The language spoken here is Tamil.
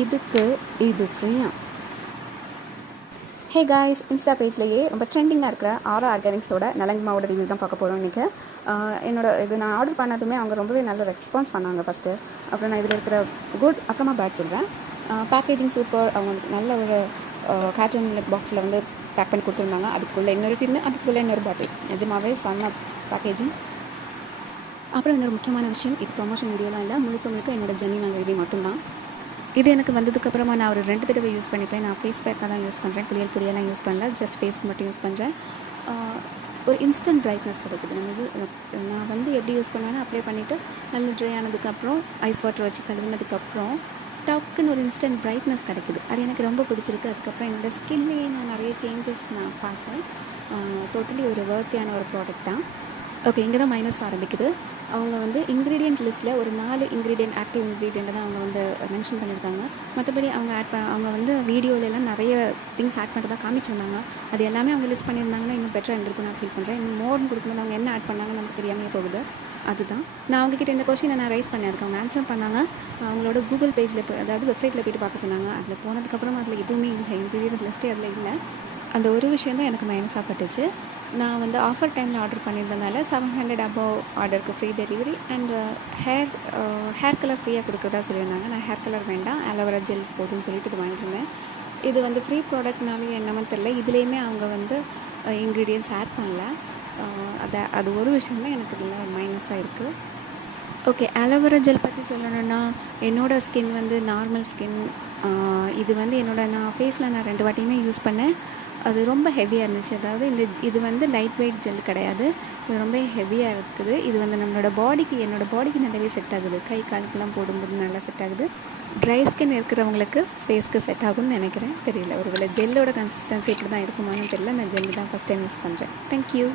இதுக்கு இது ஃப்ரீயா? ஹே காய்ஸ், இன்ஸ்டா பேஜ்லேயே ரொம்ப ட்ரெண்டிங்காக இருக்கிற ஆரா ஆர்கானிக்ஸோட நலங்கு மாவோட ரிவ்யூ தான் பார்க்க போகிறோம் இன்றைக்கி. இது நான் ஆர்டர் பண்ணதுமே அவங்க ரொம்பவே நல்ல ரெஸ்பான்ஸ் பண்ணாங்க ஃபஸ்ட்டு. அப்புறம் நான் இதில் இருக்கிற குட் அப்புறமா பேட் சொல்கிறேன். Packaging super. அவங்க நல்ல ஒரு கார்ட்டூன் பாக்ஸில் வந்து பேக் பண்ணி கொடுத்துருந்தாங்க. அதுக்குள்ளே இன்னொரு டின்னு, அதுக்குள்ளே இன்னொரு பாட்டில். நிஜமாகவே செம்ம பேக்கேஜிங். அப்புறம் இன்னொரு முக்கியமான விஷயம், இது ப்ரொமோஷன் வீடியோலாம் இல்லை, முழுக்க என்னோட ஜென்யூன் ரிவ்யூ மட்டும்தான். இது எனக்கு வந்ததுக்கப்புறமா நான் ஒரு 2 தடவை யூஸ் பண்ணிப்பேன். நான் ஃபேஸ் பேக்காக தான் யூஸ் பண்ணுறேன். குளியல் பொடியெல்லாம் யூஸ் பண்ணல, ஜஸ்ட் ஃபேஸ்க்கு மட்டும் யூஸ் பண்ணுறேன். ஒரு இன்ஸ்டன்ட் பிரைட்னஸ் கிடைக்குது. நான் வந்து எப்படி யூஸ் பண்ணுவேன்னா, அப்ளை பண்ணிவிட்டு நல்லா ட்ரை ஆனதுக்கப்புறம் ஐஸ் வாட்டர் வச்சு கழுவினதுக்கப்புறம் டக்குன்னு ஒரு இன்ஸ்டன்ட் பிரைட்னஸ் கிடைக்குது. அது எனக்கு ரொம்ப பிடிச்சிருக்கு. அதுக்கப்புறம் என்னோடய ஸ்கின்லேயே நான் நிறைய சேஞ்சஸ் நான் பார்த்தேன். டோட்டலி ஒரு வர்த்தியான ஒரு ப்ராடக்ட் தான். ஓகே, இங்கே தான் மைனஸ் ஆரம்பிக்குது. அவங்க வந்து இன்க்ரீடியன்ட் லிஸ்ட்டில் ஒரு 4 இன்க்ரீடியன்ட் ஆக்டிவ் இன்க்ரீடியண்ட்டை தான் அவங்க வந்து மென்ஷன் பண்ணியிருக்காங்க. மற்றபடி அவங்க வந்து வீடியோலெலாம் நிறைய திங்ஸ் ஆட் பண்ணுறதா காமிச்சிருந்தாங்க. அது எல்லாமே அவங்க லிஸ்ட் பண்ணியிருந்தாங்கன்னா இன்னும் பெட்டராக இருந்திருக்கும் நான் ஃபீல் பண்ணுறேன். இன்னும் மோர்னு கொடுக்கும்போது அவங்க என்ன ஆட் பண்ணாங்கன்னு நமக்கு தெரியாமல் போகுது. அதுதான் நான் அவங்கக்கிட்ட இந்த கொஸ்டினை நான் ரைஸ் பண்ணேன். அதுக்கு அவங்க ஆன்சர் பண்ணாங்க. அவங்களோட கூகுள் பேஜில் அதாவது வெப்சைட்டில் போய்ட்டு பார்க்க சொன்னாங்க. அதில் போனதுக்கப்புறம் அதில் எதுவுமே இல்லை, இன்க்ரீடியன்ஸ் லிஸ்ட்டே அதில் இல்லை. அந்த ஒரு விஷயம் தான் எனக்கு மைனஸாக பட்டுச்சு. நான் வந்து ஆஃபர் டைமில் ஆர்டர் பண்ணியிருந்தனால 700 அபவ் ஆர்டருக்கு free delivery and hair colour ஃப்ரீயாக கொடுக்குறதா சொல்லியிருந்தாங்க. நான் ஹேர் கலர் வேண்டாம், ஆலோவேரா ஜெல் போதும்னு சொல்லிட்டு இது வாங்கியிருந்தேன். இது வந்து ஃப்ரீ ப்ராடக்ட்னாலே என்னமோ தெரில, இதுலேயுமே அவங்க வந்து இன்க்ரீடியன்ஸ் ஆட் பண்ணல. அது ஒரு விஷயம் தான் எனக்கு இதில் மைனஸாக இருக்குது. ஓகே, ஆலோவேரா ஜெல் பற்றி சொல்லணுன்னா, என்னோடய ஸ்கின் வந்து நார்மல் ஸ்கின். இது வந்து நான் ஃபேஸில் நான் 2 வாட்டியுமே யூஸ் பண்ணேன். அது ரொம்ப ஹெவியாக இருந்துச்சு. அதாவது இது வந்து லைட் வெயிட் ஜெல் கிடையாது, இது ரொம்ப ஹெவியாக இருக்குது. இது வந்து என்னோடய பாடிக்கு நல்லாவே செட் ஆகுது. கை காலுக்கெல்லாம் போடும்போது நல்லா செட் ஆகுது. ட்ரை ஸ்கின் இருக்கிறவங்களுக்கு ஃபேஸ்க்கு செட் ஆகும்னு நினைக்கிறேன். தெரியல, ஒருவேளை ஜெல்லோட கன்சிஸ்டன்சி இப்படி தான் இருக்குமான்னு தெரியல. நான் ஜெல்லு தான் ஃபஸ்ட் டைம் யூஸ் பண்ணுறேன். தேங்க்யூ.